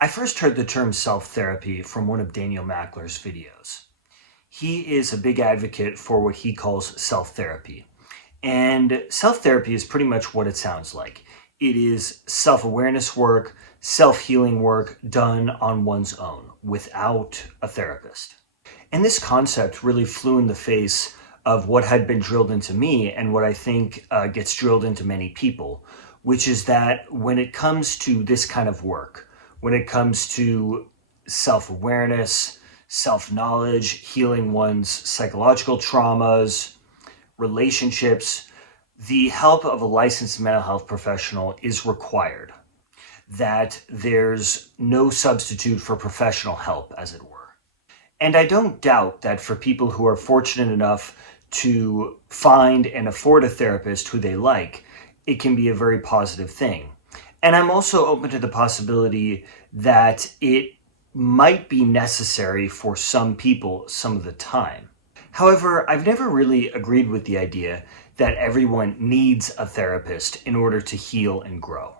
I first heard the term self-therapy from one of Daniel Mackler's videos. He is a big advocate for what he calls self-therapy. And self-therapy is pretty much what it sounds like. It is self-awareness work, self-healing work done on one's own without a therapist. And this concept really flew in the face of what had been drilled into me and what I think gets drilled into many people, which is that when it comes to this kind of work, when it comes to self-awareness, self-knowledge, healing one's psychological traumas, relationships, the help of a licensed mental health professional is required. That there's no substitute for professional help, as it were. And I don't doubt that for people who are fortunate enough to find and afford a therapist who they like, it can be a very positive thing. And I'm also open to the possibility that it might be necessary for some people some of the time. However, I've never really agreed with the idea that everyone needs a therapist in order to heal and grow.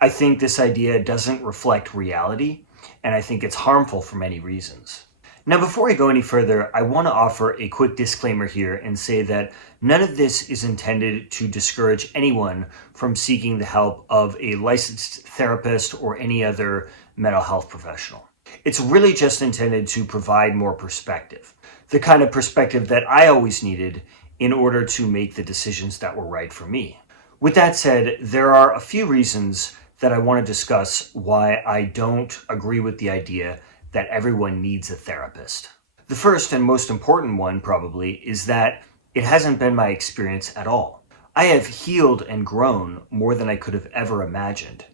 I think this idea doesn't reflect reality, and I think it's harmful for many reasons. Now, before I go any further, I want to offer a quick disclaimer here and say that none of this is intended to discourage anyone from seeking the help of a licensed therapist or any other mental health professional. It's really just intended to provide more perspective, the kind of perspective that I always needed in order to make the decisions that were right for me. With that said, there are a few reasons that I want to discuss why I don't agree with the idea that everyone needs a therapist. The first and most important one probably is that it hasn't been my experience at all. I have healed and grown more than I could have ever imagined.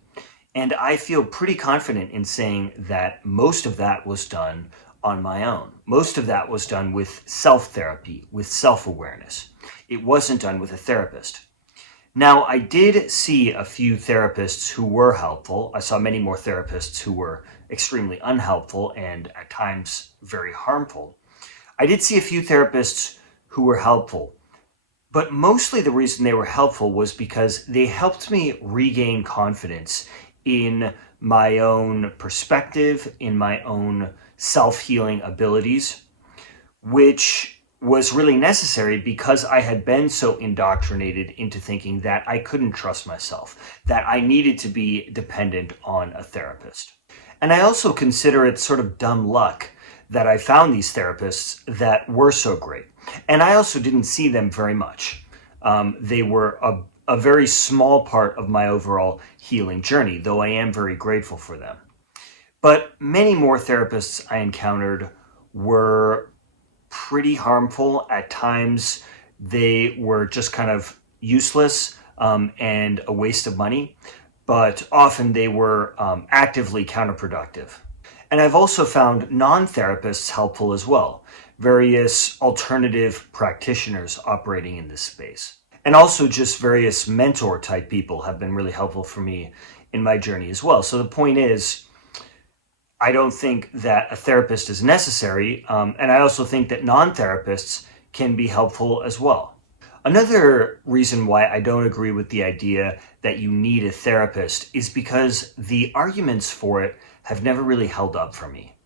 And I feel pretty confident in saying that most of that was done on my own. Most of that was done with self-therapy, with self-awareness. It wasn't done with a therapist. Now, I did see a few therapists who were helpful. I saw many more therapists who were extremely unhelpful and at times very harmful. I did see a few therapists who were helpful, but mostly the reason they were helpful was because they helped me regain confidence in my own perspective, in my own self-healing abilities, which was really necessary because I had been so indoctrinated into thinking that I couldn't trust myself, that I needed to be dependent on a therapist. And I also consider it sort of dumb luck that I found these therapists that were so great. And I also didn't see them very much. They were a very small part of my overall healing journey, though I am very grateful for them. But many more therapists I encountered were pretty harmful. At times, they were just kind of useless and a waste of money, but often they were actively counterproductive. And I've also found non-therapists helpful as well, various alternative practitioners operating in this space. And also just various mentor type people have been really helpful for me in my journey as well. So the point is, I don't think that a therapist is necessary, and I also think that non-therapists can be helpful as well. Another reason why I don't agree with the idea that you need a therapist is because the arguments for it have never really held up for me.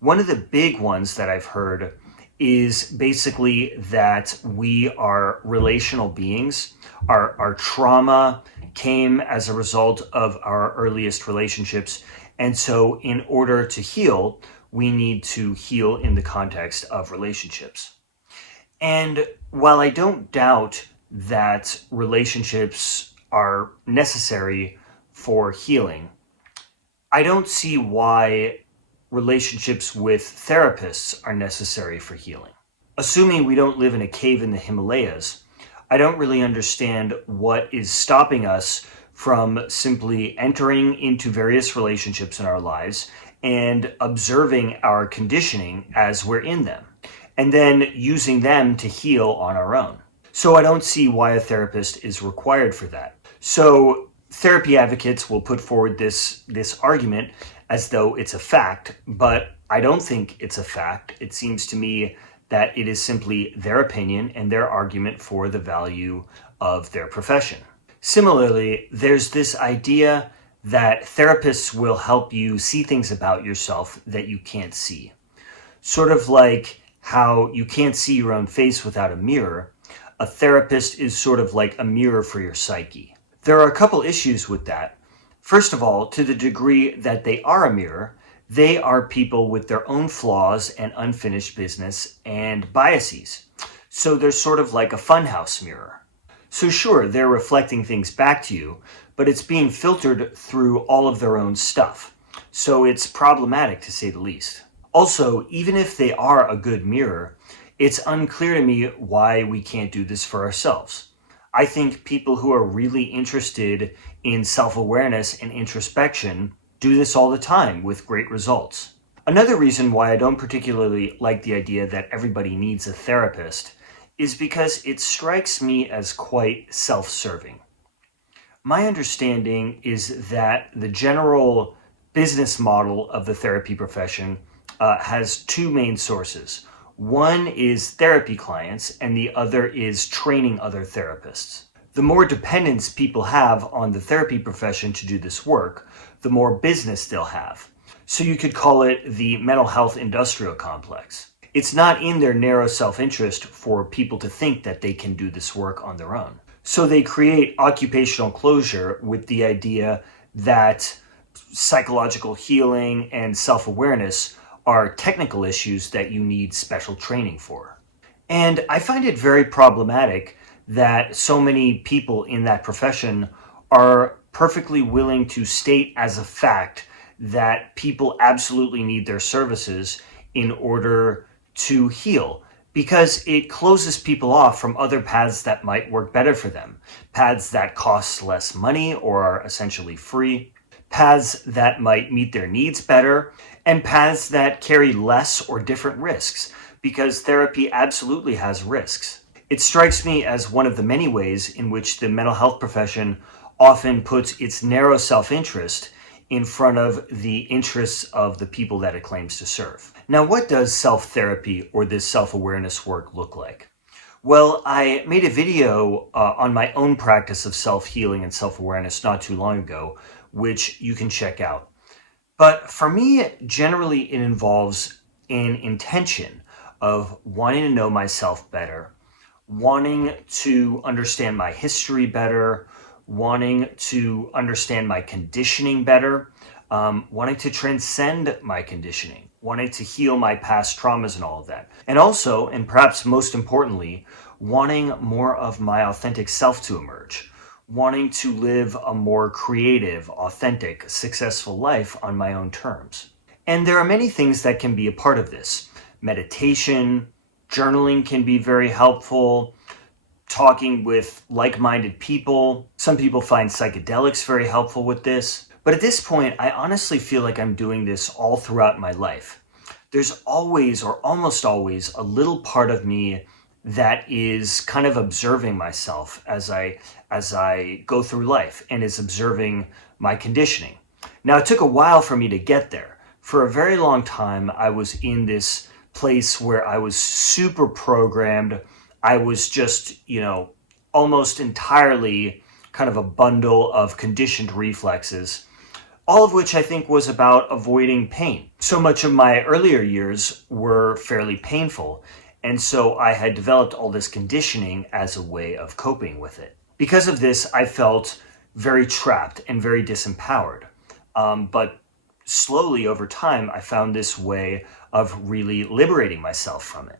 One of the big ones that I've heard is basically that we are relational beings. Our trauma came as a result of our earliest relationships. And so in order to heal, we need to heal in the context of relationships. And while I don't doubt that relationships are necessary for healing, I don't see why relationships with therapists are necessary for healing. Assuming we don't live in a cave in the Himalayas, I don't really understand what is stopping us from simply entering into various relationships in our lives and observing our conditioning as we're in them, and then using them to heal on our own. So I don't see why a therapist is required for that. So therapy advocates will put forward this argument as though it's a fact, but I don't think it's a fact. It seems to me that it is simply their opinion and their argument for the value of their profession. Similarly, there's this idea that therapists will help you see things about yourself that you can't see. Sort of like how you can't see your own face without a mirror, a therapist is sort of like a mirror for your psyche. There are a couple issues with that. First of all, to the degree that they are a mirror, they are people with their own flaws and unfinished business and biases. So they're sort of like a funhouse mirror. So sure, they're reflecting things back to you, but it's being filtered through all of their own stuff. So it's problematic to say the least. Also, even if they are a good mirror, it's unclear to me why we can't do this for ourselves. I think people who are really interested in self-awareness and introspection do this all the time with great results. Another reason why I don't particularly like the idea that everybody needs a therapist is because it strikes me as quite self-serving. My understanding is that the general business model of the therapy profession has two main sources. One is therapy clients, and the other is training other therapists. The more dependence people have on the therapy profession to do this work, the more business they'll have. So you could call it the mental health industrial complex. It's not in their narrow self-interest for people to think that they can do this work on their own. So they create occupational closure with the idea that psychological healing and self-awareness are technical issues that you need special training for. And I find it very problematic that so many people in that profession are perfectly willing to state as a fact that people absolutely need their services in order to heal, because it closes people off from other paths that might work better for them, paths that cost less money or are essentially free, paths that might meet their needs better, and paths that carry less or different risks, because therapy absolutely has risks. It strikes me as one of the many ways in which the mental health profession often puts its narrow self-interest in front of the interests of the people that it claims to serve. Now, what does self-therapy or this self-awareness work look like? Well, I made a video on my own practice of self-healing and self-awareness not too long ago, which you can check out. But for me, generally it involves an intention of wanting to know myself better, wanting to understand my history better, wanting to understand my conditioning better, wanting to transcend my conditioning, wanting to heal my past traumas and all of that. And also, and perhaps most importantly, wanting more of my authentic self to emerge, wanting to live a more creative, authentic, successful life on my own terms. And there are many things that can be a part of this. Meditation, journaling can be very helpful, talking with like-minded people. Some people find psychedelics very helpful with this. But at this point, I honestly feel like I'm doing this all throughout my life. There's always, or almost always, a little part of me that is kind of observing myself as I go through life and is observing my conditioning. Now, it took a while for me to get there. For a very long time, I was in this place where I was super programmed. I was just, almost entirely kind of a bundle of conditioned reflexes, all of which I think was about avoiding pain. So much of my earlier years were fairly painful, and so I had developed all this conditioning as a way of coping with it. Because of this, I felt very trapped and very disempowered. But slowly over time, I found this way of really liberating myself from it.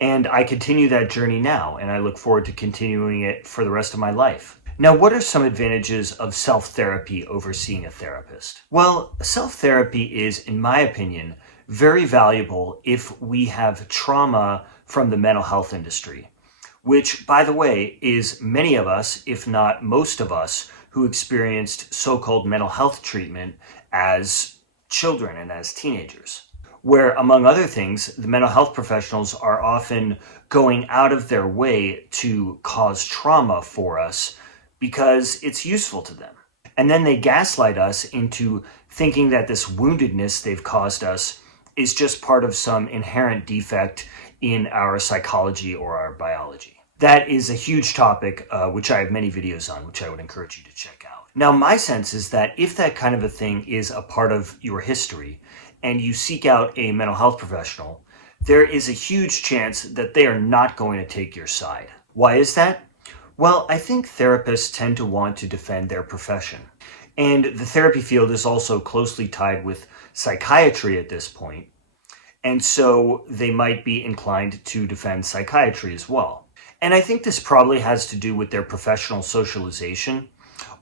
And I continue that journey now, and I look forward to continuing it for the rest of my life. Now, what are some advantages of self-therapy over seeing a therapist? Well, self-therapy is, in my opinion, very valuable if we have trauma from the mental health industry, which, by the way, is many of us, if not most of us, who experienced so-called mental health treatment as children and as teenagers, where, among other things, the mental health professionals are often going out of their way to cause trauma for us because it's useful to them. And then they gaslight us into thinking that this woundedness they've caused us is just part of some inherent defect in our psychology or our biology. That is a huge topic, which I have many videos on, which I would encourage you to check out. Now, my sense is that if that kind of a thing is a part of your history and you seek out a mental health professional, there is a huge chance that they are not going to take your side. Why is that? Well, I think therapists tend to want to defend their profession. And the therapy field is also closely tied with psychiatry at this point. And so they might be inclined to defend psychiatry as well. And I think this probably has to do with their professional socialization,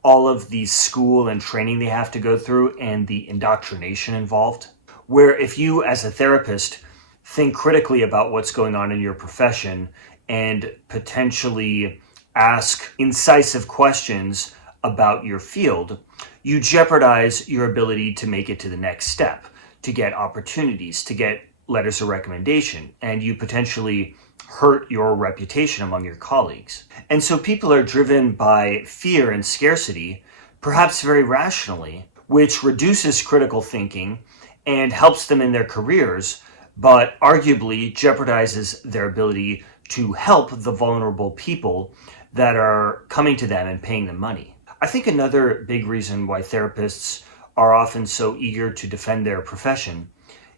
all of the school and training they have to go through, and the indoctrination involved. Where if you, as a therapist, think critically about what's going on in your profession and potentially ask incisive questions about your field, you jeopardize your ability to make it to the next step, to get opportunities, to get letters of recommendation, and you potentially hurt your reputation among your colleagues. And so people are driven by fear and scarcity, perhaps very rationally, which reduces critical thinking and helps them in their careers, but arguably jeopardizes their ability to help the vulnerable people that are coming to them and paying them money. I think another big reason why therapists are often so eager to defend their profession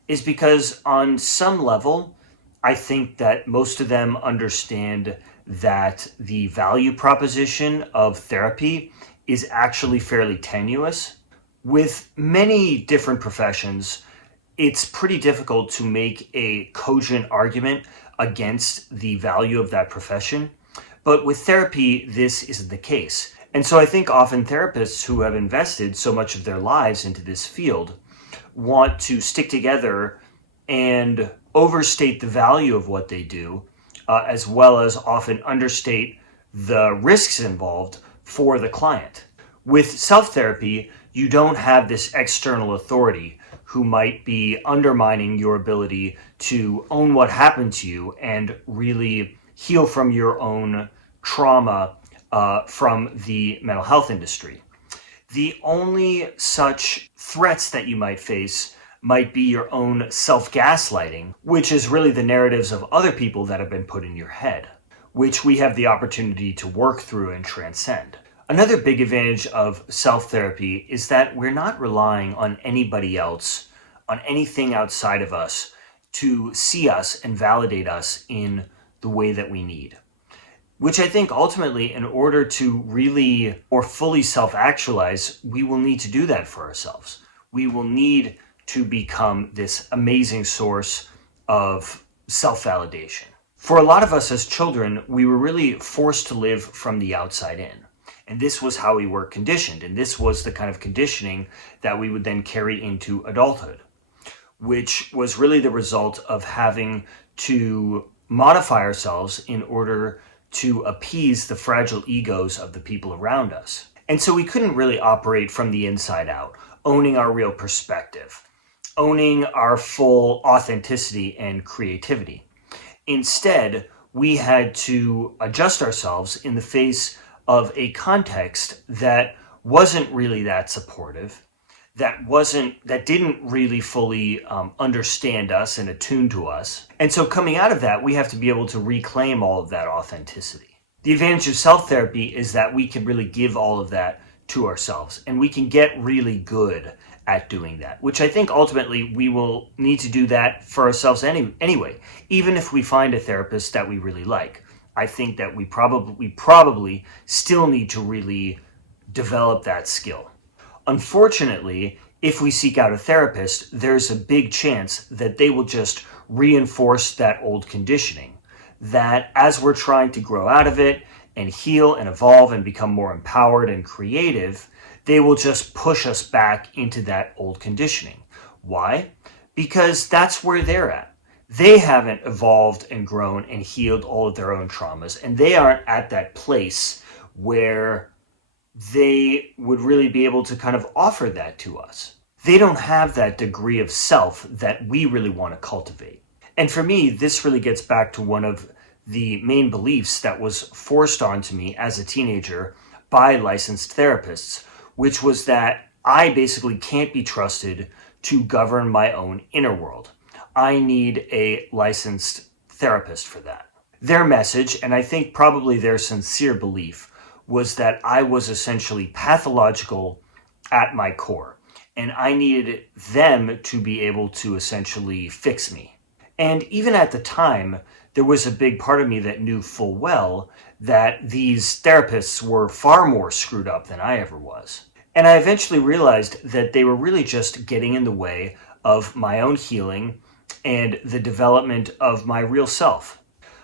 is because on some level, I think that most of them understand that the value proposition of therapy is actually fairly tenuous. With many different professions, it's pretty difficult to make a cogent argument against the value of that profession. But with therapy, this isn't the case. And so I think often therapists who have invested so much of their lives into this field want to stick together and overstate the value of what they do, as well as often understate the risks involved for the client. With self-therapy, you don't have this external authority who might be undermining your ability to own what happened to you and really heal from your own trauma from the mental health industry. The only such threats that you might face might be your own self-gaslighting, which is really the narratives of other people that have been put in your head, which we have the opportunity to work through and transcend. Another big advantage of self-therapy is that we're not relying on anybody else, on anything outside of us, to see us and validate us in the way that we need. Which I think ultimately, in order to really or fully self-actualize, we will need to do that for ourselves. We will need to become this amazing source of self-validation. For a lot of us as children, we were really forced to live from the outside in. And this was how we were conditioned. And this was the kind of conditioning that we would then carry into adulthood, which was really the result of having to modify ourselves in order to appease the fragile egos of the people around us. And so we couldn't really operate from the inside out, owning our real perspective, owning our full authenticity and creativity. Instead, we had to adjust ourselves in the face of a context that wasn't really that supportive, that didn't really fully understand us and attune to us. And so coming out of that, we have to be able to reclaim all of that authenticity. The advantage of self-therapy is that we can really give all of that to ourselves, and we can get really good at doing that, which I think ultimately we will need to do that for ourselves anyway, even if we find a therapist that we really like. I think that we probably still need to really develop that skill. Unfortunately, if we seek out a therapist, there's a big chance that they will just reinforce that old conditioning, that as we're trying to grow out of it and heal and evolve and become more empowered and creative, they will just push us back into that old conditioning. Why? Because that's where they're at. They haven't evolved and grown and healed all of their own traumas, and they aren't at that place where they would really be able to kind of offer that to us. They don't have that degree of self that we really want to cultivate. And for me, this really gets back to one of the main beliefs that was forced onto me as a teenager by licensed therapists, which was that I basically can't be trusted to govern my own inner world. I need a licensed therapist for that. Their message, and I think probably their sincere belief, was that I was essentially pathological at my core, and I needed them to be able to essentially fix me. And even at the time, there was a big part of me that knew full well that these therapists were far more screwed up than I ever was. And I eventually realized that they were really just getting in the way of my own healing and the development of my real self.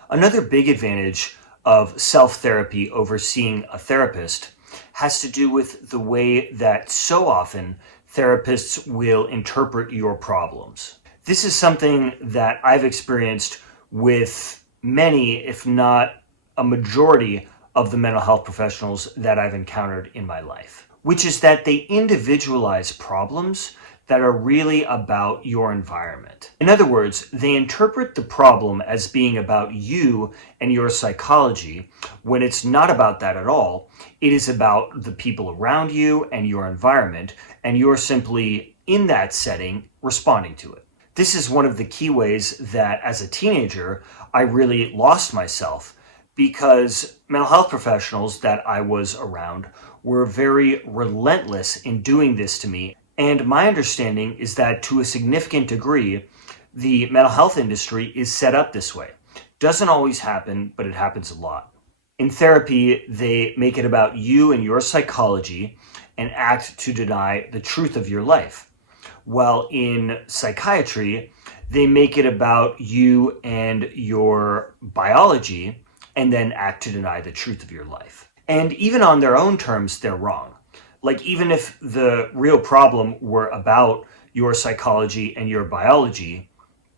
Another big advantage of self-therapy over seeing a therapist has to do with the way that so often therapists will interpret your problems. This is something that I've experienced with many, if not a majority, of the mental health professionals that I've encountered in my life, which is that they individualize problems that are really about your environment. In other words, they interpret the problem as being about you and your psychology when it's not about that at all. It is about the people around you and your environment, and you're simply in that setting responding to it. This is one of the key ways that as a teenager, I really lost myself because mental health professionals that I was around were very relentless in doing this to me. And my understanding is that to a significant degree, the mental health industry is set up this way. Doesn't always happen, but it happens a lot. In therapy, they make it about you and your psychology and act to deny the truth of your life. While in psychiatry, they make it about you and your biology and then act to deny the truth of your life. And even on their own terms, they're wrong. Like, even if the real problem were about your psychology and your biology,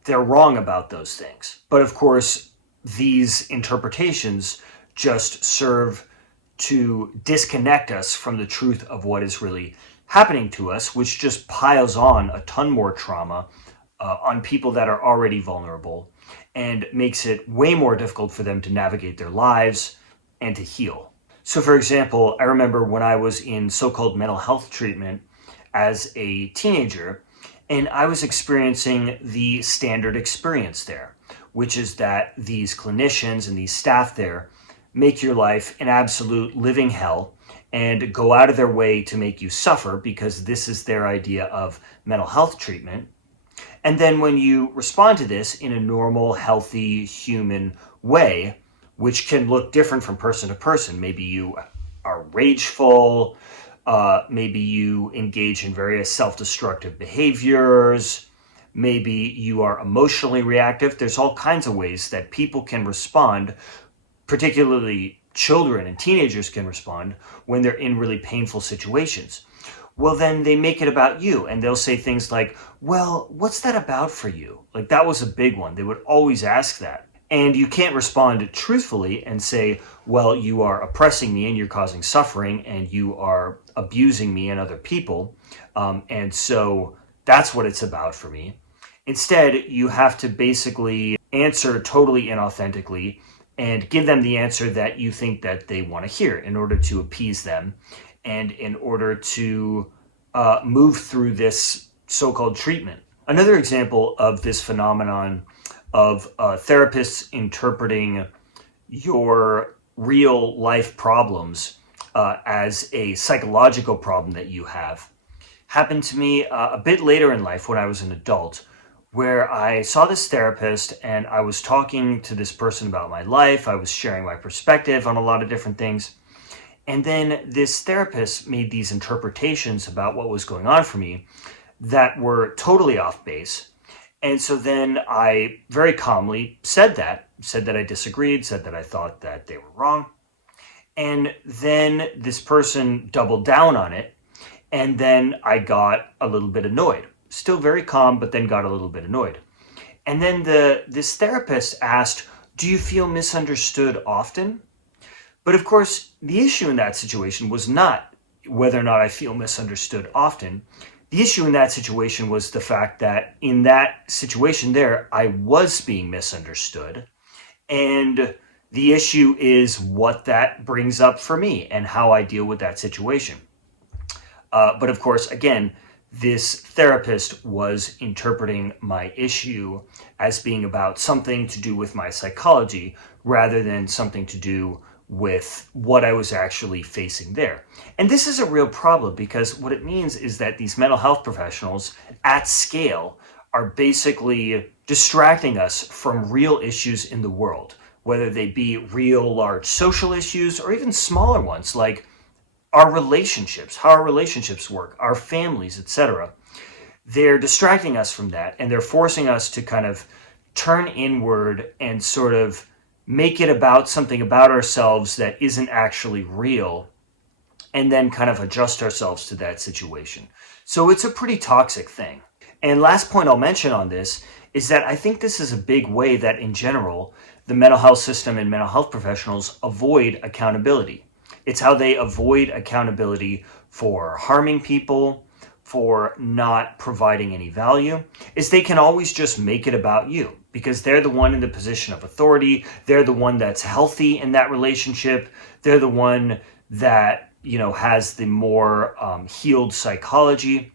they're wrong about those things. But of course, these interpretations just serve to disconnect us from the truth of what is really happening to us, which just piles on a ton more trauma on people that are already vulnerable and makes it way more difficult for them to navigate their lives and to heal. So for example, I remember when I was in so-called mental health treatment as a teenager, and I was experiencing the standard experience there, which is that these clinicians and these staff there make your life an absolute living hell and go out of their way to make you suffer because this is their idea of mental health treatment. And then when you respond to this in a normal, healthy, human way, which can look different from person to person. Maybe you are rageful, maybe you engage in various self-destructive behaviors, maybe you are emotionally reactive. There's all kinds of ways that people can respond, particularly children and teenagers can respond when they're in really painful situations. Well, then they make it about you and they'll say things like, well, what's that about for you? Like, that was a big one. They would always ask that. And you can't respond truthfully and say, well, you are oppressing me and you're causing suffering and you are abusing me and other people. And so that's what it's about for me. Instead, you have to basically answer totally inauthentically and give them the answer that you think that they want to hear in order to appease them and in order to move through this so-called treatment. Another example of this phenomenon of therapists interpreting your real life problems as a psychological problem that you have happened to me a bit later in life when I was an adult, where I saw this therapist and I was talking to this person about my life. I was sharing my perspective on a lot of different things. And then this therapist made these interpretations about what was going on for me that were totally off base. And so then I very calmly said that I disagreed, said that I thought that they were wrong. And then this person doubled down on it. And then I got a little bit annoyed. Still very calm, but then got a little bit annoyed. And then this therapist asked, do you feel misunderstood often? But of course, the issue in that situation was not whether or not I feel misunderstood often. The issue in that situation was the fact that in that situation there, I was being misunderstood. And the issue is what that brings up for me and how I deal with that situation. But of course, again, this therapist was interpreting my issue as being about something to do with my psychology rather than something to do with what I was actually facing there. And this is a real problem because what it means is that these mental health professionals at scale are basically distracting us from real issues in the world, whether they be real large social issues or even smaller ones like our relationships, how our relationships work, our families, etc. They're distracting us from that, and they're forcing us to kind of turn inward and sort of make it about something about ourselves that isn't actually real, and then kind of adjust ourselves to that situation. So it's a pretty toxic thing. And last point I'll mention on this is that I think this is a big way that in general, the mental health system and mental health professionals avoid accountability. It's how they avoid accountability for harming people, for not providing any value, is they can always just make it about you because they're the one in the position of authority. They're the one that's healthy in that relationship. They're the one that, has the more healed psychology,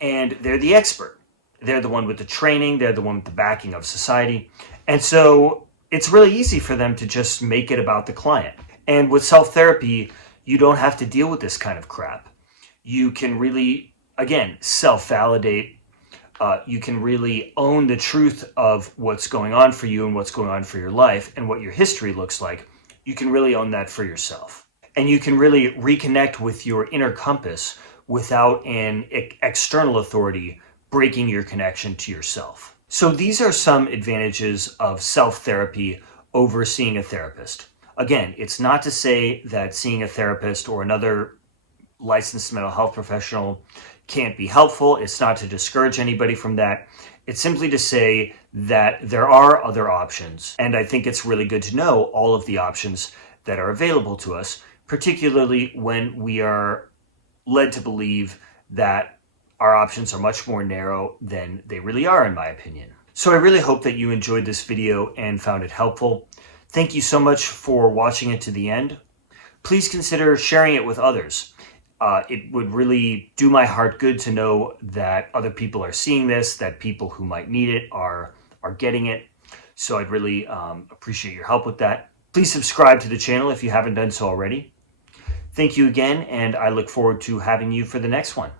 and they're the expert. They're the one with the training. They're the one with the backing of society. And so it's really easy for them to just make it about the client. And with self-therapy, you don't have to deal with this kind of crap. You can really, again, self-validate. You can really own the truth of what's going on for you and what's going on for your life and what your history looks like. You can really own that for yourself. And you can really reconnect with your inner compass without an external authority breaking your connection to yourself. So these are some advantages of self-therapy over seeing a therapist. Again, it's not to say that seeing a therapist or another licensed mental health professional can't be helpful. It's not to discourage anybody from that. It's simply to say that there are other options. And I think it's really good to know all of the options that are available to us, particularly when we are led to believe that our options are much more narrow than they really are, in my opinion. So I really hope that you enjoyed this video and found it helpful. Thank you so much for watching it to the end. Please consider sharing it with others. It would really do my heart good to know that other people are seeing this, that people who might need it are getting it. So I'd really appreciate your help with that. Please subscribe to the channel if you haven't done so already. Thank you again, and I look forward to having you for the next one.